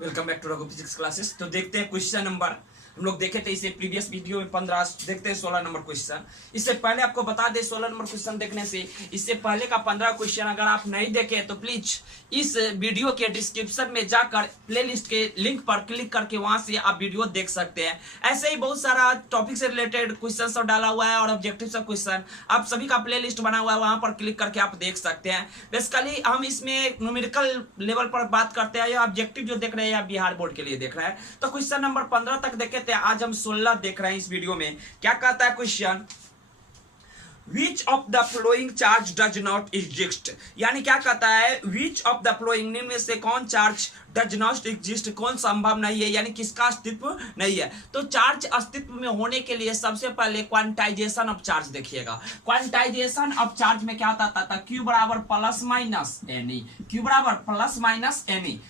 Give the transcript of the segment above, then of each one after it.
Welcome back to Raghu physics classes. तो देखते हैं क्वेश्चन नंबर, हम लोग देखे थे इसे प्रीवियस वीडियो में 15, देखते हैं 16 नंबर क्वेश्चन। इससे पहले आपको बता दें 16 नंबर क्वेश्चन देखने से इससे पहले का 15 क्वेश्चन अगर आप नहीं देखे तो प्लीज इस वीडियो के डिस्क्रिप्शन में जाकर प्लेलिस्ट के लिंक पर क्लिक करके वहां से आप वीडियो देख सकते हैं। ऐसे ही बहुत सारा टॉपिक से रिलेटेड क्वेश्चन सब डाला हुआ है और ऑब्जेक्टिव सब क्वेश्चन आप सभी का प्ले लिस्ट बना हुआ है, वहां पर क्लिक करके आप देख सकते हैं। बेसिकली हम इसमें न्यूमेरिकल लेवल पर बात करते हैं या ऑब्जेक्टिव जो देख रहे हैं या बिहार बोर्ड के लिए देख रहे हैं। तो क्वेश्चन नंबर 15 तक देखे थे, आज हम 16 देख रहे हैं। इस वीडियो में क्या कहता है question, Which of the following charge does not exist? यानी क्या कहता है, Which of the following निम्न में से कौन चार्ज does not exist, कौन संभव नहीं है, यानी किसका अस्तित्व नहीं है। तो चार्ज अस्तित्व में होने के लिए सबसे पहले क्वांटाइजेशन ऑफ चार्ज देखिएगा। क्वांटाइजेशन ऑफ चार्ज में क्या होता था, Q बराबर प्लस माइनस एनी, Q बराबर plus minus any.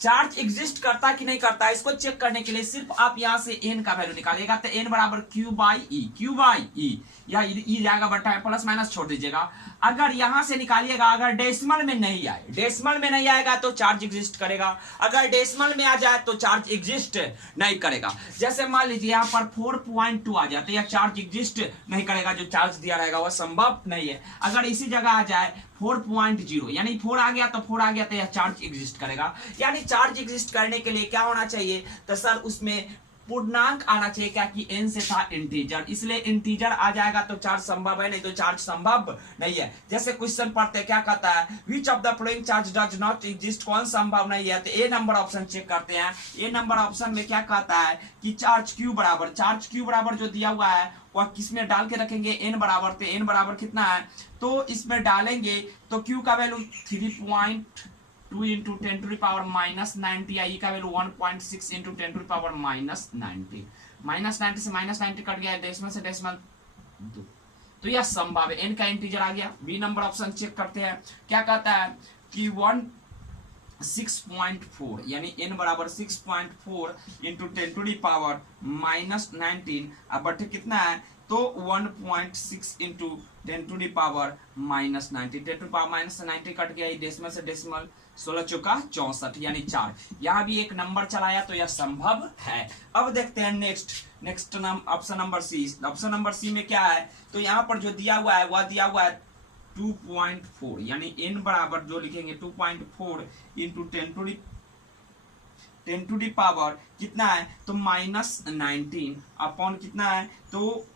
Charge exist करता कि नहीं करता, इसको चेक करने के लिए सिर्फ आप यहां से n का वैल्यू निकालिएगा। तो n बराबर Q बाई ई, या ई जाएगा बटा प्लस माइनस छोड़ दीजिएगा। अगर यहां से निकालिएगा, अगर डेसिमल में नहीं आए, डेसिमल में नहीं आएगा तो चार्ज एग्जिस्ट करेगा, अगर डेसिमल में आ जाए तो चार्ज एग्जिस्ट नहीं करेगा। जैसे मान लीजिए यहाँ पर 4.2 आ जाए तो यह चार्ज एग्जिस्ट नहीं करेगा, जो चार्ज दिया रहेगा वह संभव नहीं है। अगर इसी जगह आ जाए 4.0 यानी 4 आ गया तो 4 आ गया तो यह चार्ज एग्जिस्ट करेगा। यानी चार्ज एग्जिस्ट करने के लिए क्या होना चाहिए, तो सर उसमें पूर्णांक आना चाहिए। क्या कि n से था इंटीजर, इसलिए इंटीजर आ जाएगा तो चार्ज संभव है, नहीं तो चार्ज संभव नहीं है। जैसे क्वेश्चन पढ़ते क्या कहता है, which of the following charge does not exist, कौन संभव नहीं है। तो ए नंबर ऑप्शन चेक करते हैं। ए नंबर ऑप्शन में क्या कहता है कि चार्ज क्यू बराबर जो दिया हुआ है वह किसमें डाल के रखेंगे, n बराबर। तो n बराबर कितना है, तो इसमें डालेंगे तो q का value 3.2 into 10 to the power minus 90, I का value 1.6 into 10 to the power minus 90। Minus 90 से माइनस 90 कट गया, डेसिमल से डेसिमल 2, तो यह संभव है। n का इंटीजर आ गया। बी नंबर ऑप्शन चेक करते हैं, क्या कहता है कि 6.4 यानी n बराबर 6.4 into 10 to the power minus 19, अब बटे कितना है तो 1.6 into 10 to the power minus 90, 10 to power minus 90 cut गया, डेसिमल से डेसिमल 16 चौका 64 यानी 4। यहाँ भी एक नंबर चलाया तो यह संभव है। अब देखते हैं next option number C. Option number C में क्या है, तो यहाँ पर जो दिया हुआ है वह दिया हुआ है 2.4 यानी n बराबर जो लिखेंगे 2.4 इंटू 10 टू दी पावर कितना है तो माइनस 19 अपॉन कितना है तो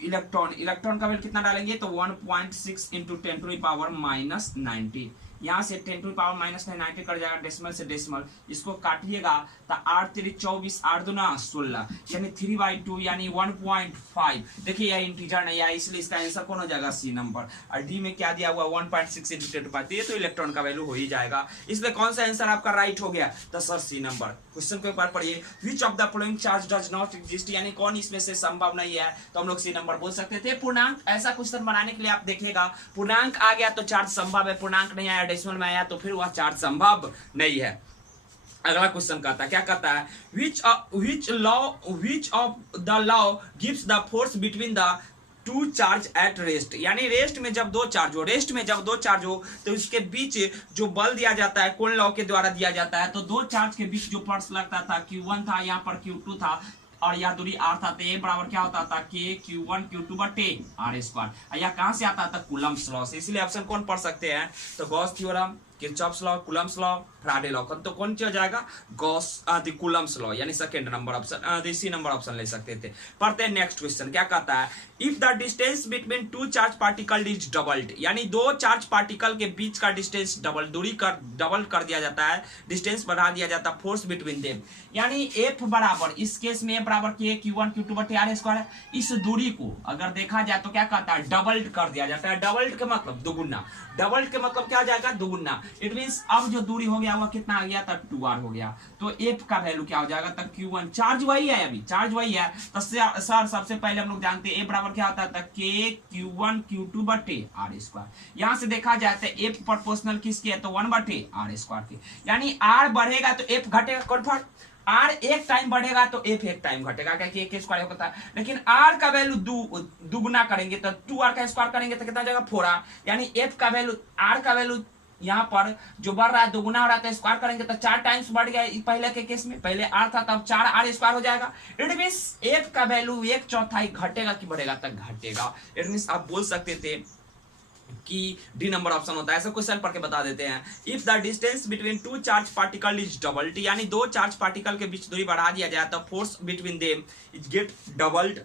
इलेक्ट्रॉन का वैल्यू कितना डालेंगे तो 1.6 into 10 to the power minus 90। यहाँ से 10 टू पावर माइनस 90 कट जाएगा, डेसिमल से डेसिमल, इसको काटिएगा तो 8 3 24 8 2 16 यानी 3/2 यानी 1.5। देखिए यह इंटीजर नहीं है, इसलिए इसका आंसर कौन हो जाएगा, सी नंबर। और डी में क्या दिया हुआ 1.6 इंटू 10 टू पावर, ये तो इलेक्ट्रॉन का वैल्यू हो ही जाएगा। इसलिए कौन सा आंसर आपका राइट हो गया, तो सर सी नंबर। क्वेश्चन को एक बार पढ़िए, विच of the following charge does not exist, यानी कौन इसमें से संभव नहीं है, तो हम लोग सी नंबर बोल सकते थे। पूर्णांक, ऐसा क्वेश्चन बनाने के लिए आप देखिएगा पूर्णांक आ गया तो चार्ज संभव है, पूर्णांक नहीं आया डेसिमल में आया तो फिर वह चार्ज संभव नहीं है। अगला क्वेश्चन कहता है, क्या कहता है, which of the law gives the force between the two charge at rest, यानी रेस्ट में जब दो चार्ज हो तो उसके बीच जो बल दिया जाता है कौन लॉ के द्वारा दिया जाता है। तो दो चार्ज के बीच जो फोर्स लगता था Q1 था, यहाँ पर Q2 था और यह दूरी r था, तो a बराबर क्या होता था K Q1 Q2 बटे r स्क्वायर। यह कहां से आता था, कूलम्ब्स लॉ से। इसलिए ऑप्शन कौन पढ़ सकते हैं, तो Gauss theorem, Kirchhoff's law, Coulomb's law, Faraday law. तो कौन हो जाएगा, गॉस कूलम्ब्स लॉ, यानी second number option, C number option ले सकते थे। पढ़ते हैं नेक्स्ट क्वेश्चन, क्या कहता है, if the distance between two charge particle is doubled, यानी दो चार्ज पार्टिकल के बीच का डिस्टेंस डबल कर दिया जाता है, डिस्टेंस बढ़ा दिया जाता है, फोर्स बिटवीन देम, यानी F बराबर, इस केस में F बराबर K Q1 Q2 बटे r स्क्वायर। इस दूरी को अगर देखा जाए तो क्या कहता है, डबल्ड कर दिया जाता है। डबल्ड के मतलब दुगुना, डबल्ड के मतलब क्या हो जाएगा, दुगुना। इट मींस अब जो दूरी हो गया वह कितना आ गया, तब 2r हो गया, तो F का वैल्यू क्या हो जाएगा, तब Q1, चार्ज वही है, अभी चार्ज वही है। तो सर सबसे पहले हम लोग जानते हैं F बराबर क्या होता है, K Q1 Q2 बटे r स्क्वायर। यहाँ से देखा जाए तो F प्रोपोर्शनल किसके है, तो 1 बटे r स्क्वायर के, यानी r बढ़ेगा तो F घटेगा। कन्फर्म, r एक टाइम बढ़ेगा तो f एक टाइम घटेगा, क्योंकि एक स्क्वायर होता है। लेकिन r का वैल्यू दुगुना करेंगे तो 2r का स्क्वायर करेंगे तो कितना हो जाएगा, 4r, यानी f का वैल्यू, r का वैल्यू यहाँ पर जो बढ़ रहा है दोगुना हो रहा है, स्क्वायर करेंगे तो 4 टाइम्स बढ़ गया पहले के केस में, पहले r था तब 4r स्क्वायर हो जाएगा। इट मींस f का वैल्यू 1/4 घटेगा कि बढ़ेगा, तक घटेगा। इट मींस आप बोल सकते थे कि डी नंबर ऑप्शन होता है। ऐसा क्वेश्चन पढ़ के बता देते हैं। If the distance between two charge particle is doubled, यानी दो चार्ज पार्टिकल के बीच दूरी बढ़ा दिया जाए तो force between them is get doubled,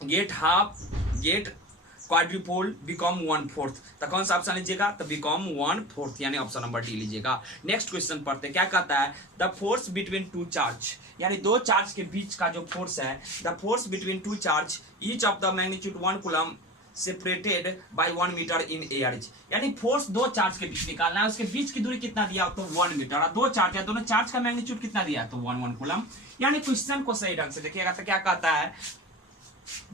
get half, get quadruple, become 1/4। तो कौन सा ऑप्शन लीजिएगा, तो बिकम 1/4, यानी ऑप्शन नंबर डी लीजिएगा। नेक्स्ट क्वेश्चन पढ़ते क्या कहता है, the force between two charge, यानी दो चार्ज के बीच का जो फोर्स है, the force between two charge each of the magnitude 1 coulomb separated by 1 metre in air, यानी फोर्स दो चार्ज के बीच निकालना है, उसके बीच की दूरी कितना दिया तो 1 मीटर, और दो चार्ज है, दोनों चार्ज का मैग्नीट्यूड कितना दिया तो 1 कूलम। यानी क्वेश्चन को सही ढंग से देखिएगा तो क्या कहता है,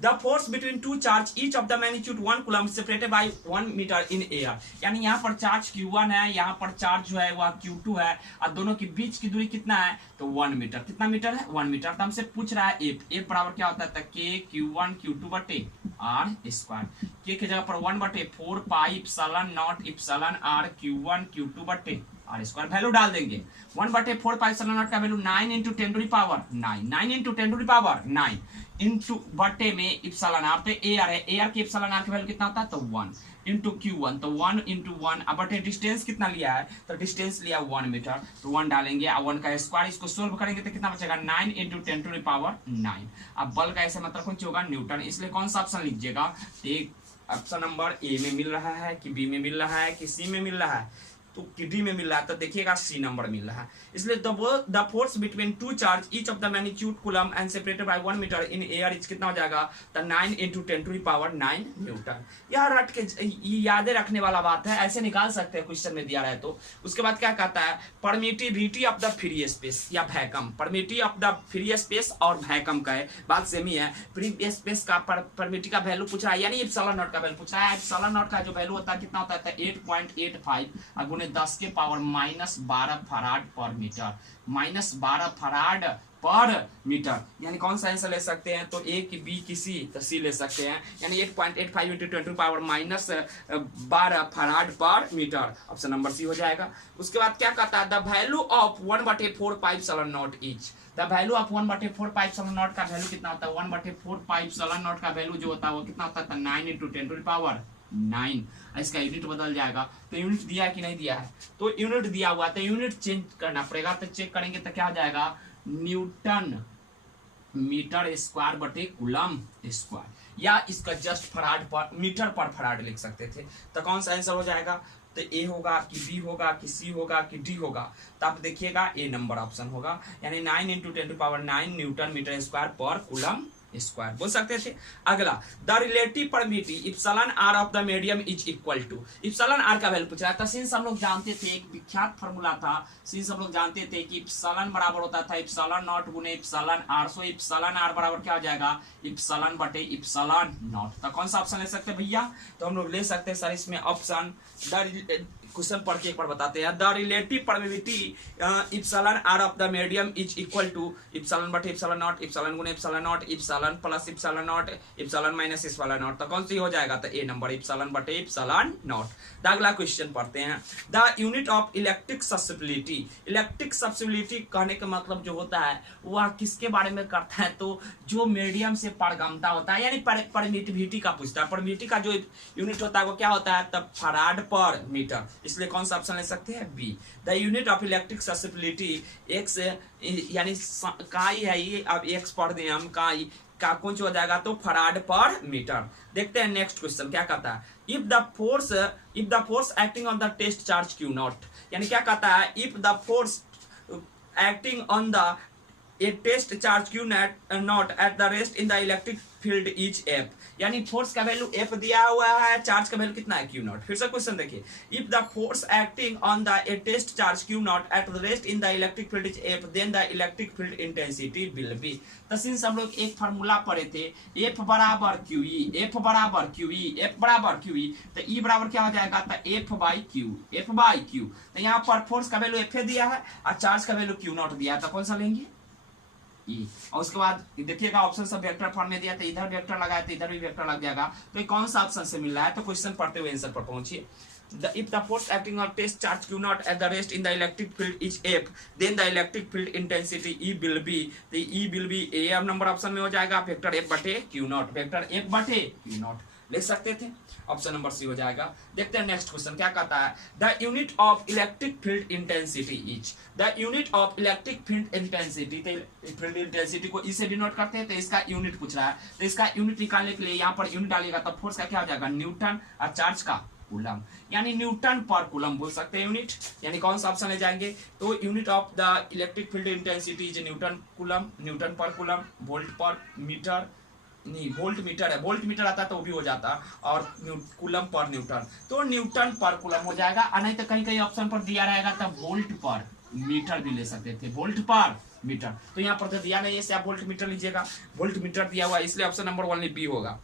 The force between two charge each of the magnitude 1 coulomb separated by 1 meter in air, यानी यहाँ पर चार्ज Q1 है, यहाँ पर चार्ज जो है वह Q2 है, और दोनों के बीच की दूरी कितना है तो 1 मीटर। कितना मीटर है 1 मीटर। तो हमसे पूछ रहा है F बराबर क्या होता है, K Q1 Q2 बटे R स्क्वायर, K की जगह पर 1/4 pi epsilon naught epsilon R Q1 Q2 बटे R स्क्वायर, वैल्यू डाल देंगे। 1/4 पाई इप्सिलॉन नॉट का value 9 × 10 to the power 9, 9 × 10 to the power 9 into बटे में इप्सिलॉन आर, तो एआर है, एआर के इप्सिलॉन आर का वैल्यू कितना होता है तो 1 इंटू Q1, तो 1 × 1, अब बटे डिस्टेंस कितना लिया है तो डिस्टेंस लिया 1 मीटर, तो 1 डालेंगे, और 1 का स्क्वायर, इसको सोल्व करेंगे तो कितना बचेगा 9 × 10 टू द पावर 9। अब बल का ऐसे मतलब कुछ होगा न्यूटन, इसलिए कौन सा ऑप्शन लीजिएगा, एक ऑप्शन नंबर ए में मिल रहा है कि बी में मिल रहा है कि सी में मिल रहा है, तो डी में मिल रहा है, तो देखिएगा सी नंबर मिल रहा है। इसलिए the force between two charge each of the magnitude coulomb and separated by 1 metre in air is कितना हो जाएगा तो 9 × 10 टू द पावर 9 न्यूटन। यह रट के यादें रखने वाला बात है, ऐसे निकाल सकते हैं क्वेश्चन में दिया रहे तो। उसके बाद क्या कहता है, permittivity of the free space या vacuum, permittivity of the free space और वैक्यूम का है, बात सेम ही है। फ्री स्पेस का परमिटिविटी का वैल्यू पूछ रहा है, यानी इप्सिलॉन नॉट का वैल्यू पूछ रहा है। इप्सिलॉन नॉट का जो वैल्यू होता है कितना होता है 8.85 गुने 10 के पावर -12 फराड पर मीटर, -12 फराड पर मीटर, यानी कौन सा आंसर ले सकते हैं तो ए की बी की सी, तो सी ले सकते हैं, यानी 8.85 × 10 टू पावर -12 फराड पर मीटर, ऑप्शन नंबर सी हो जाएगा। उसके बाद क्या कहता है, the value of 1/4 pi epsilon not is, the value of 1/4 pi epsilon naught का वैल्यू कितना होता है, 1/4 पाई इप्सिलॉन नॉट का वैल्यू जो होता है वो कितना होता है 9 × 10 टू पावर 9। इसका यूनिट बदल जाएगा, तो यूनिट दिया है कि नहीं दिया है, तो यूनिट दिया हुआ तो यूनिट चेंज करना पड़ेगा, तो चेक करेंगे तो क्या हो जाएगा न्यूटन मीटर स्क्वायर बटे कूलम स्क्वायर, या इसका जस्ट फराड पर मीटर पर फराड लिख सकते थे। तो कौन सा आंसर हो जाएगा, तो ए होगा कि बी होगा कि सी होगा कि डी होगा, तो आप देखिएगा ए नंबर ऑप्शन होगा, यानी 9 × 10 to power 9 newton metre square पर कूलम स्क्वायर बोल सकते थे। अगला, the relative permittivity epsilon R of the medium is equal to, epsilon R का वैल्यू पूछ रहा था। सिंस हम लोग जानते थे, एक विख्यात फार्मूला था, सिंस हम लोग जानते थे कि इप्सिलॉन बराबर होता था इप्सिलॉन नॉट गुने epsilon R, so epsilon R बराबर क्या हो जाएगा इप्सिलॉन बटे इप्सिलॉन नॉट। तो कौन सा ऑप्शन ले सकते हैं भैया, तो हम लोग ले सकते हैं सर इसमें ऑप्शन, क्वेश्चन पढ़ के एक बार बताते हैं, the relative permittivity epsilon R of the medium is equal to epsilon बटे इप्सिलॉन नॉट, इप्सिलॉन गुने epsilon naught, epsilon plus epsilon naught, epsilon minus epsilon naught, तो कौन सी हो जाएगा तो ए नंबर इप्सिलॉन बटे इप्सिलॉन नॉट। अगला क्वेश्चन पढ़ते हैं, the unit of electric susceptibility, electric susceptibility कहने का मतलब जो होता है वह किसके बारे में करता है, तो जो मीडियम से पारगमता होता है, यानी परमिटिविटी का पूछता है। परमिटिविटी का जो यूनिट होता है वो क्या होता है तब फराड पर मीटर, इसलिए कौन सा ऑप्शन ले सकते हैं B. The unit of electric susceptibility X, यानी काई है ये, अब एक्स पढ़ दें हम, काई का कुछ हो जाएगा तो फराड पर मीटर। देखते हैं नेक्स्ट क्वेश्चन क्या कहता है, if the force acting on the test charge Q naught, यानी क्या कहता है, if the force acting on the a test charge Q naught at the rest in the electric field is F, यानी force का value F दिया हुआ है, charge का वैल्यू कितना है क्यू नॉट। फिर से क्वेश्चन देखिए, if the force acting on the a test charge Q naught at the rest in the electric field is F, then the electric field intensity will be. तो since हम लोग एक formula पढ़े थे, F बराबर Q E, F बराबर Q E, F बराबर Q E, तो ई बराबर क्या हो जाएगा तो F by Q, F by Q. तो यहाँ पर फोर्स का वैल्यू एफ दिया है और चार्ज का वैल्यू क्यू नॉट दिया है, तो कौन सा लेंगे ई। और उसके बाद देखिएगा ऑप्शन सब वेक्टर फॉर्म में दिया, तो इधर वेक्टर लगाया तो इधर भी वेक्टर लग जाएगा, तो कौन सा ऑप्शन से मिल रहा है, तो क्वेश्चन पढ़ते हुए आंसर पर पहुंचिए। if the force acting on test charge q naught at the rest in the electric field is F, then the electric field intensity E will be, the E will be A, अब number option में हो जाएगा vector F बटे q not, vector F बटे q not लिख सकते थे, option number सी हो जाएगा। देखते हैं नेक्स्ट क्वेश्चन क्या कहता है, the unit of electric field intensity is, the unit of electric field intensity, field intensity को इसे डिनोट करते हैं, तो इसका यूनिट पूछ रहा है, तो इसका यूनिट निकालने के लिए यहाँ पर यूनिट डालिएगा तो फोर्स का क्या हो जाएगा न्यूटन और चार्ज का कूलम, यानी न्यूटन पर कूलम बोल सकते हैं यूनिट, यानी कौन सा ऑप्शन ले जाएंगे, तो unit of the electric field intensity is Newton coulomb, Newton पर कूलम, वोल्ट पर मीटर, नहीं वोल्ट मीटर है, वोल्ट मीटर आता तो भी हो जाता, और कूलम पर न्यूटन, तो न्यूटन पर कूलम हो जाएगा, और नहीं तो कहीं कहीं ऑप्शन पर दिया रहेगा तब वोल्ट पर मीटर भी ले सकते थे, वोल्ट पर मीटर, तो यहाँ पर तो दिया नहीं है, आप वोल्ट मीटर लीजिएगा, वोल्ट मीटर दिया हुआ, इसलिए ऑप्शन नंबर 1 बी होगा।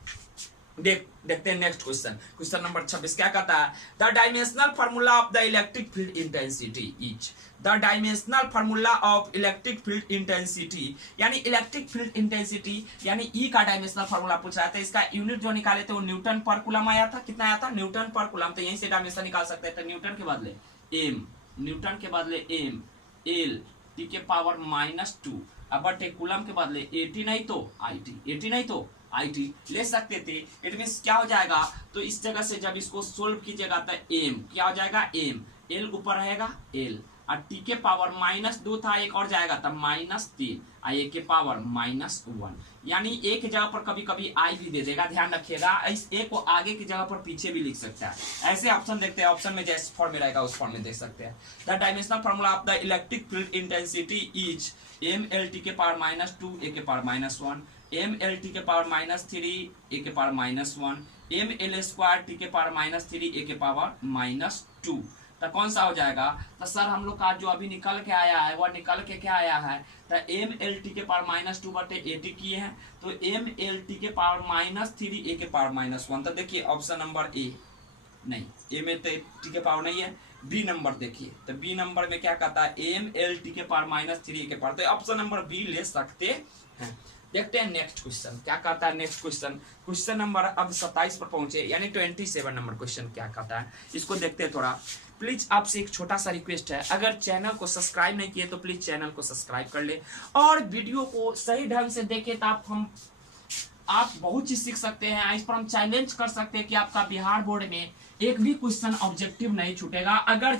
देखते हैं नेक्स्ट क्वेश्चन, क्वेश्चन नंबर 26 क्या कहता है, the dimensional formula of the electric field intensity is, the dimensional formula of electric field intensity, यानी इलेक्ट्रिक फील्ड इंटेंसिटी यानी ई का डायमेंशनल फार्मूला पूछ रहा था, इसका यूनिट जो निकाले थे वो न्यूटन पर कूलम आया था, कितना आया था न्यूटन पर कूलम, तो यहीं से डायमेंशन निकाल सकते हैं, तो न्यूटन के बदले एम, न्यूटन के बदले एम, एल टी के पावर -2, अब कूलम के बदले 80 नहीं तो IT, 80 नहीं तो IT ले सकते थे, इट मींस क्या हो जाएगा, तो इस जगह से जब इसको सोल्व कीजिएगा तो एम क्या हो जाएगा, एम, एल ऊपर रहेगा एल, और टी के पावर -2 था, एक और जाएगा तब -3, और ए के पावर -1, यानी ए की जगह पर कभी कभी आई भी दे देगा, ध्यान रखिएगा, इस ए को आगे की जगह पर पीछे भी लिख सकता है, ऐसे ऑप्शन देखते हैं, ऑप्शन में जैसे फॉर्म में रहेगा उस फॉर्म में देख सकते हैं। The dimensional formula of the electric field intensity is M L T के पावर -2 ए के पावर -1, एम एल टी के पावर -3 ए के power -1, M L square T के पावर -3 ए के पावर -2, तो कौन सा हो जाएगा, तो सर हम लोग का जो अभी निकल के आया है वह निकल के क्या आया है, तो एम एल टी के पावर -2 बटे 80 किए हैं, तो एम एल टी के पावर -3 ए के पावर -1, तो देखिए ऑप्शन नंबर ए, नहीं ए में तो टी के पावर नहीं है, बी नंबर देखिए, तो बी नंबर में क्या कहता है एम एल टी के पावर -3 ए के पावर, तो ऑप्शन नंबर बी ले सकते हैं। देखते हैं नेक्स्ट क्वेश्चन क्या कहता है, नेक्स्ट क्वेश्चन, क्वेश्चन नंबर अब 27 पर पहुंचे, यानी 27 नंबर क्वेश्चन क्या कहता है, इसको देखते हैं थोड़ा। प्लीज आपसे एक छोटा सा रिक्वेस्ट है, अगर चैनल को सब्सक्राइब नहीं किए तो प्लीज चैनल को सब्सक्राइब कर ले, और वीडियो को सही ढंग से देखें तो आप बहुत चीज सीख सकते हैं, इस पर हम चैलेंज कर सकते हैं कि आपका बिहार बोर्ड में एक भी क्वेश्चन ऑब्जेक्टिव नहीं छूटेगा, अगर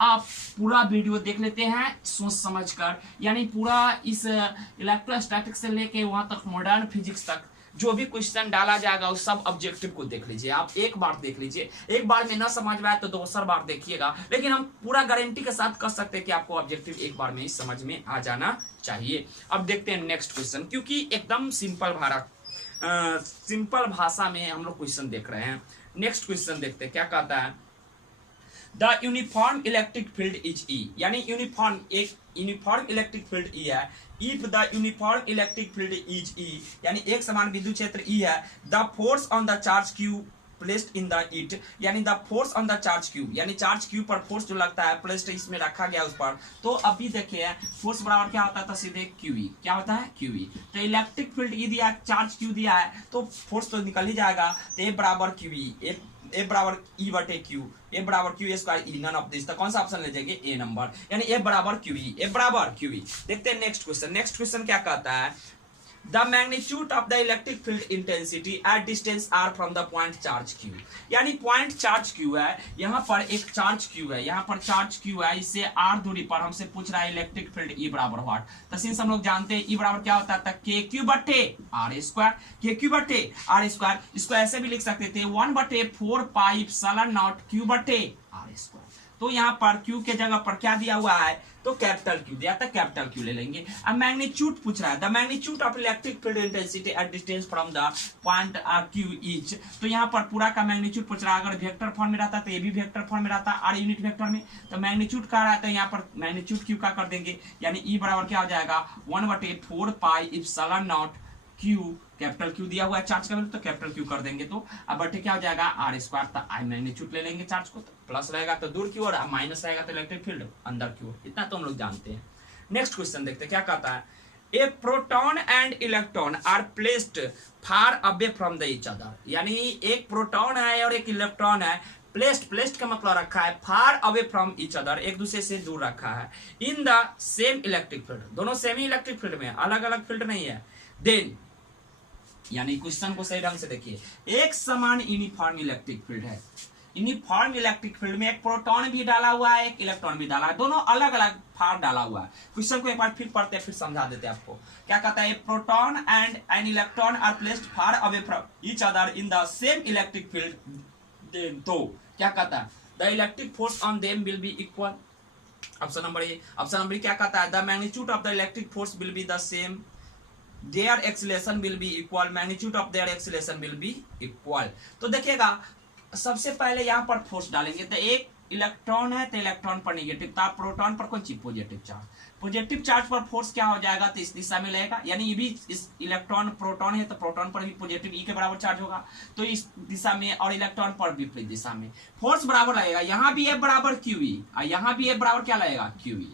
आप पूरा वीडियो देख लेते हैं सोच समझ कर, यानी पूरा इस इलेक्ट्रोस्टैटिक्स से लेके वहां तक मॉडर्न फिजिक्स तक जो भी क्वेश्चन डाला जाएगा उस सब ऑब्जेक्टिव को देख लीजिए, आप एक बार देख लीजिए, एक बार में ना समझ में आए तो दूसरा बार देखिएगा, लेकिन हम पूरा गारंटी के साथ कर सकते हैं कि आपको ऑब्जेक्टिव एक बार में ही समझ में आ जाना चाहिए। अब देखते हैं नेक्स्ट क्वेश्चन, क्योंकि एकदम सिंपल भाषा में हम लोग क्वेश्चन देख रहे हैं। नेक्स्ट क्वेश्चन देखते हैं क्या कहता है, the uniform electric field is E, यानी यूनिफॉर्म इलेक्ट्रिक फील्ड ई है, if the uniform electric field is E, यानी एक समान विद्युत क्षेत्र ई है, the force on the charge Q placed in the it, यानी the force on the charge Q, यानी चार्ज क्यू पर फोर्स जो लगता है प्लेस्ड इसमें रखा गया उस पर, तो अभी देखिए फोर्स बराबर क्या होता है, तो सीधे क्यूई, क्या होता है क्यूई, तो इलेक्ट्रिक फील्ड ई दिया, चार्ज क्यू दिया है, तो फोर्स तो निकल ही जाएगा, तो ए बराबर क्यूई, ए बराबर ई बटे क्यू, ए बराबर Q square E, none of this, तो कौन सा ऑप्शन ले जाएंगे ए नंबर, यानी ए बराबर क्यूई, ए बराबर क्यूई। देखते हैं नेक्स्ट क्वेश्चन, नेक्स्ट क्वेश्चन क्या कहता है, the magnitude of the electric field intensity at distance R from the point charge Q, यानी पॉइंट चार्ज क्यू है, यहाँ पर एक चार्ज क्यू है, यहाँ पर चार्ज क्यू है, इससे आर दूरी पर हमसे पूछ रहा है इलेक्ट्रिक फील्ड ई बराबर व्हाट, तो सिंस हम लोग जानते हैं ई बराबर क्या होता है, के क्यू बटे आर स्क्वायर, के क्यू बटे आर स्क्वायर, इसको ऐसे भी लिख सकते थे 1/4 पाई एप्सिलॉन नॉट क्यू बटे आर स्क्वायर, तो यहाँ पर क्यू के जगह पर क्या दिया हुआ है, तो कैपिटल क्यू दिया था, कैपिटल क्यू ले लेंगे। अब मैग्नीट्यूड पूछ रहा है, the magnitude of electric field intensity at distance from the point R Q is, तो यहाँ पर पूरा का मैग्नीट्यूड पूछ रहा है, अगर वेक्टर फॉर्म में रहता तो ये भी वेक्टर फॉर्म में रहता, आर यूनिट वेक्टर में, तो मैग्नीट्यूड का रहा है, तो यहाँ पर मैग्नीट्यूड क्यू का कर देंगे, यानी ई बराबर क्या हो जाएगा 1/4 pi epsilon not Q, capital Q दिया हुआ है चार्ज का वैल्यू, तो कैपिटल क्यू कर देंगे, तो अब बटे क्या हो जाएगा आर स्क्वायर, तो आई मैग्नीट्यूड ले लेंगे चार्ज को, तो प्लस रहेगा तो दूर की ओर, माइनस रहेगा तो इलेक्ट्रिक फील्ड अंदर की ओर, इतना तो हम लोग जानते हैं। नेक्स्ट क्वेश्चन देखते हैं क्या कहता है, a proton and electron are placed far away from the each other, यानी एक प्रोटॉन है और एक इलेक्ट्रॉन है, प्लेस्ड का मतलब रखा है फार अवे फ्रॉम ईच अदर, एक दूसरे से दूर रखा है, इन द सेम इलेक्ट्रिक फील्ड, दोनों सेम ही इलेक्ट्रिक फील्ड में, अलग अलग फील्ड नहीं है। देन यानी क्वेश्चन को सही ढंग से देखिए, एक समान यूनिफॉर्म इलेक्ट्रिक फील्ड है, यूनिफॉर्म इलेक्ट्रिक फील्ड में एक प्रोटॉन भी डाला हुआ है, एक इलेक्ट्रॉन भी डाला है, दोनों अलग अलग फार डाला हुआ है। क्वेश्चन को एक बार फिर पढ़ते हैं, फिर समझा देते हैं आपको। क्या कहता है, proton and an electron are placed far away from each other in the same electric field, then तो क्या कहता है, the electric force on them will be equal. Option number A, option number क्या कहता है, the magnitude of the electric force will be the same, their acceleration will be equal, magnitude of their acceleration will be equal। तो देखिएगा सबसे पहले यहाँ पर force डालेंगे, तो एक इलेक्ट्रॉन है तो इलेक्ट्रॉन पर निगेटिव था, प्रोटॉन पर कौन सी पॉजिटिव चार्ज, पॉजिटिव चार्ज पर फोर्स क्या हो जाएगा, तो इस दिशा में लगेगा, यानी ये भी इस इलेक्ट्रॉन प्रोटॉन है तो प्रोटॉन पर भी पॉजिटिव ई के बराबर चार्ज होगा, तो इस दिशा में, और इलेक्ट्रॉन पर विपरीत दिशा में फोर्स बराबर लगेगा। यहाँ भी F बराबर QE और यहाँ भी F बराबर क्या लगेगा, QE।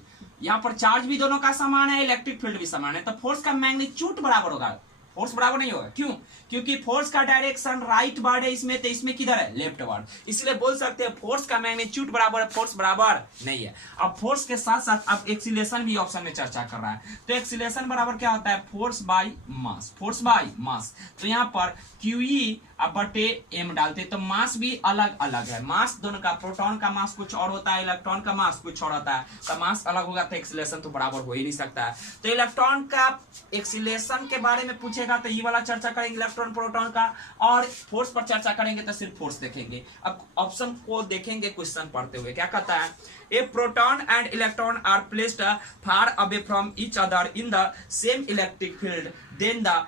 यहाँ पर चार्ज भी दोनों का समान है, इलेक्ट्रिक फील्ड भी समान है, तो फोर्स का मैग्नीट्यूड बराबर होगा, फोर्स बराबर नहीं होगा। क्यों? क्योंकि फोर्स का डायरेक्शन राइट वर्ड है इसमें, तो इसमें किधर है, लेफ्ट वर्ड, इसलिए बोल सकते हैं फोर्स का मैग्नीट्यूड बराबर है, फोर्स बराबर नहीं है। अब फोर्स के साथ साथ अब एक्सीलरेशन भी ऑप्शन में चर्चा कर रहा है, तो एक्सीलरेशन बराबर क्या होता है, force by mass, force by mass. तो यहाँ पर QE अब बटे m डालते, तो मास भी अलग अलग है, मास दोनों का, प्रोटॉन का मास कुछ और होता है, इलेक्ट्रॉन का मास कुछ और होता है, तो मास अलग होगा तो एक्सीलरेशन तो बराबर हो ही नहीं सकता है। तो इलेक्ट्रॉन का एक्सीलरेशन के बारे में पूछेगा तो ये वाला चर्चा करेंगे इलेक्ट्रॉन प्रोटॉन का, और फोर्स पर चर्चा करेंगे तो सिर्फ फोर्स देखेंगे। अब ऑप्शन को देखेंगे क्वेश्चन पढ़ते हुए, क्या कहता है, a proton and electron are placed far away from each other in the same electric field, then the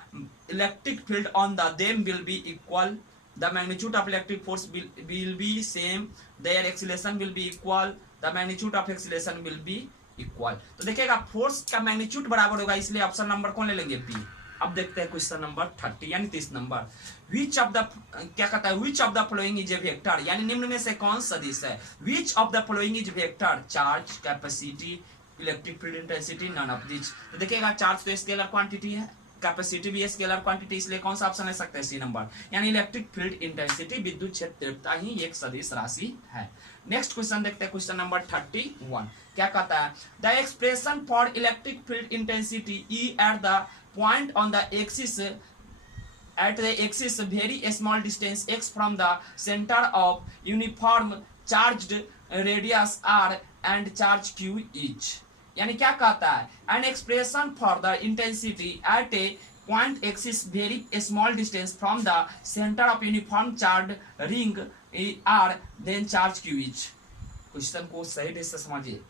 electric field on the them will be equal, the magnitude of electric force will be same, their acceleration will be equal, the magnitude of acceleration will be equal। तो देखिएगा force का magnitude बराबर होगा, इसलिए option number कौन ले लेंगे, B. अब देखते हैं क्वेश्चन नंबर 30 यानी 30 नंबर, विच ऑफ द, क्या कहता है, which of the following is a vector, यानी निम्न में से कौन सदिश है, which of the following is vector, charge, capacity, electric field intensity, none of this. तो देखिएगा चार्ज तो स्केलर क्वांटिटी है, कैपेसिटी भी स्केलर क्वांटिटी, इसलिए कौन सा ऑप्शन ले सकते हैं, सी नंबर, यानी इलेक्ट्रिक फील्ड इंटेंसिटी, विद्युत क्षेत्र तीव्रता ही एक सदिश राशि है। नेक्स्ट क्वेश्चन देखते हैं, क्वेश्चन नंबर 31, क्या कहता है, the expression for electric field intensity E at the point on the axis, at the axis very small distance x from the center of uniform charged radius r and charge q each। यानी क्या कहता है, an expression for the intensity at a point axis very small distance from the center of uniform charged ring r then charge q each। Question को सही ढंग से समझिए,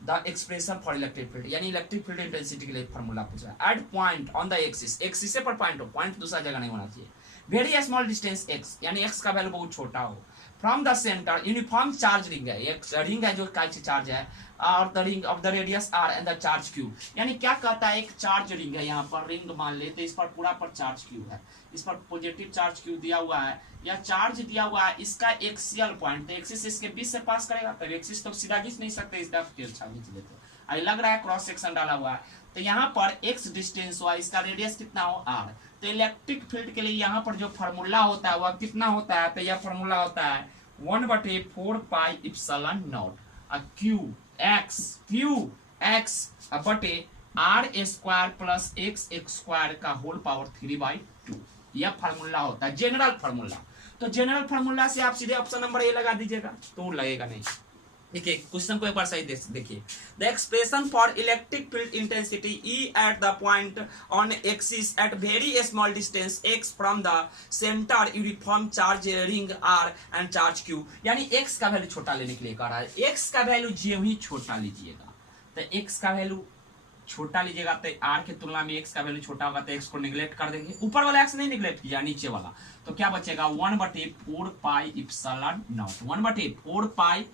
the expression for electric field, यानी इलेक्ट्रिक फील्ड इंटेंसिटी के लिए formula पूछा है, at point on the axis, axis पर पॉइंट हो, पॉइंट दूसरा जगह नहीं होना चाहिए, वेरी स्मॉल डिस्टेंस x, यानी x का वैल्यू बहुत छोटा हो, from the centre uniform charge ring है, एक रिंग है जो काइट चार्ज है, और the ring of the radius r and the charge q। यानी क्या कहता है, एक चार्ज रिंग है, यहाँ पर रिंग मान लेते, इस पर पूरा पर चार्ज q है, इस पर पॉजिटिव चार्ज q दिया हुआ है, या चार्ज दिया हुआ है, इसका एक्सियल पॉइंट, तो एक्सिस इसके बीच से पास करेगा, तो एक्सिस तो सीधा खींच नहीं सकते, इसका तिरछा खींच लेते, आई लग रहा है क्रॉस सेक्शन डाला हुआ है, तो यहाँ पर x डिस्टेंस हुआ, इसका रेडियस कितना हो, r। तो इलेक्ट्रिक फील्ड के लिए यहाँ पर जो फार्मूला होता है वह कितना होता है, तो यह फार्मूला होता है 1/4 pi epsilon not Q x बटे r square plus x square का होल पावर 3/2, यह फार्मूला होता है, जनरल फार्मूला। तो जनरल फार्मूला से आप सीधे ऑप्शन नंबर ए लगा दीजिएगा, तो लगेगा नहीं। देखिए क्वेश्चन को एक बार सही देखिए, the expression for electric field intensity E at the point on axis at very small distance x from the centre uniform charge ring r and charge q, यानी x का वैल्यू छोटा लेने के लिए कह रहा है, x का वैल्यू जो ही छोटा लीजिएगा, तो x का वैल्यू छोटा लीजिएगा तो r की तुलना में x का वैल्यू छोटा होगा, तो x को निगलेक्ट कर देंगे, ऊपर वाला x नहीं निगलेक्ट किया, नीचे वाला, तो क्या बचेगा 1/4 pi epsilon naught, 1/4 pi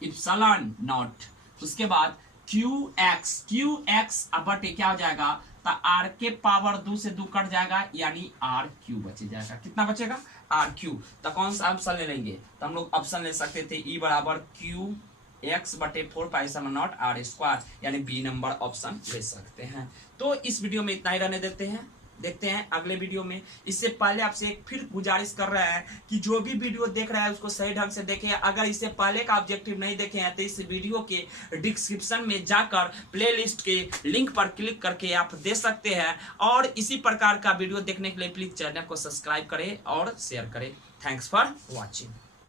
epsilon naught. उसके बाद QX बटे क्या हो जाएगा, तो R के पावर 2 से 2 कट जाएगा, यानी RQ बच जाएगा, कितना बचेगा, RQ। तो कौन सा ऑप्शन ले लेंगे, तो हम लोग ऑप्शन ले सकते थे E बराबर QX/4 pi epsilon not R square, यानी बी नंबर ऑप्शन ले सकते हैं। तो इस वीडियो में इतना ही रहने देते हैं। देखते हैं अगले वीडियो में। इससे पहले आपसे एक फिर गुजारिश कर रहा है कि जो भी वीडियो देख रहा है उसको सही ढंग से देखें। अगर इससे पहले का ऑब्जेक्टिव नहीं देखे हैं तो इस वीडियो के डिस्क्रिप्शन में जाकर प्लेलिस्ट के लिंक पर क्लिक करके आप दे सकते हैं। और इसी प्रकार का वीडियो देखने के लिए प्लीज चैनल को सब्सक्राइब करें और शेयर करें। Thanks for watching.